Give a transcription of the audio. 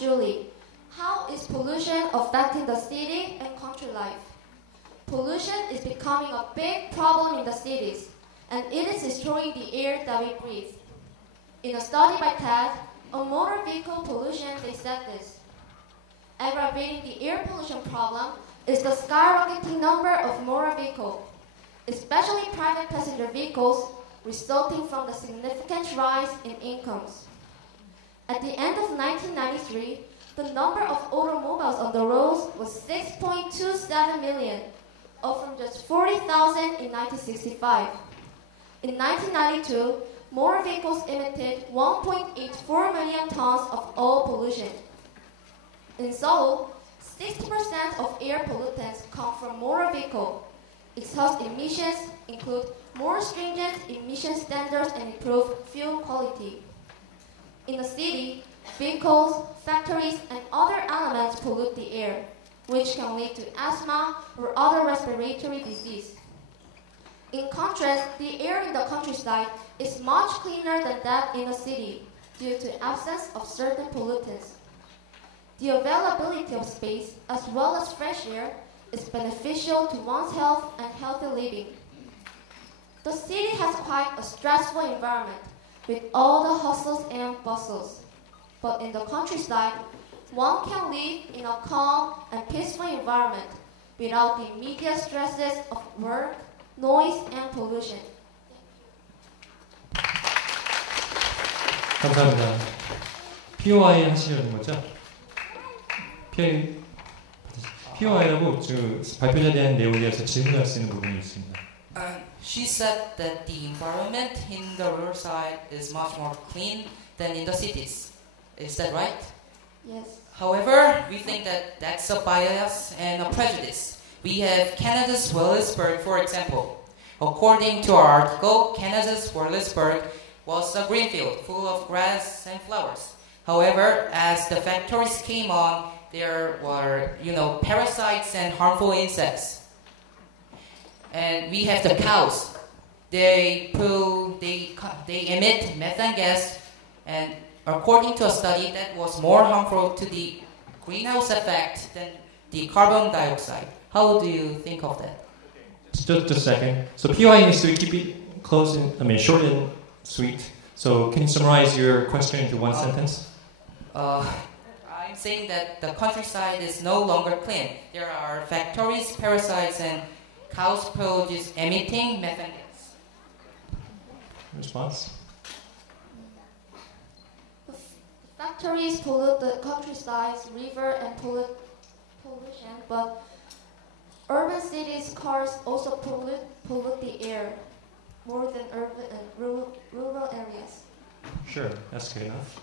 Julie. How is pollution affecting the city and country life? Pollution is becoming a big problem in the cities, and it is destroying the air that we breathe. In a study by TED on motor vehicle pollution, they said this. Aggravating the air pollution problem is the skyrocketing number of motor vehicles, especially private passenger vehicles, resulting from the significant rise in incomes. At the end of 1993, the number of automobiles on the roads was 6.27 million, up from just 40,000 in 1965. In 1992, motor vehicles emitted 1.84 million tons of oil pollution. In Seoul, 60% of air pollutants come from motor vehicles. Exhaust emissions include more stringent emission standards and improved fuel quality. In the city, vehicles, factories, and other elements pollute the air, which can lead to asthma or other respiratory disease. In contrast, the air in the countryside is much cleaner than that in the city due to absence of certain pollutants. The availability of space as well as fresh air is beneficial to one's health and healthy living. The city has quite a stressful environment with all the hustles and bustles. But in the countryside, one can live in a calm and peaceful environment without the immediate stresses of work, noise, and pollution. 감사합니다. POI 하시려는 거죠? POI라고 발표자에 대한 내용에 대해서 질문할 수 있는 부분이 있습니다. She said that the environment in the rural side is much more clean than in the cities. Is that right? Yes. However, we think that that's a bias and a prejudice. We have Canada's Wellsburg, for example. According to our article, Canada's Wellsburg was a green field full of grass and flowers. However, as the factories came on, there were, parasites and harmful insects. And we have the cows. They emit methane gas, and according to a study, that was more harmful to the greenhouse effect than the carbon dioxide. How do you think of that? Just a second. So POI needs to keep it close short and sweet. So can you summarize your question into one sentence? I'm saying that the countryside is no longer clean. There are factories, parasites, and cows produce emitting methane gas. Response? Factories pollute the countryside's river and pollution, but urban cities' cars also pollute the air more than urban and rural areas. Sure, that's good enough.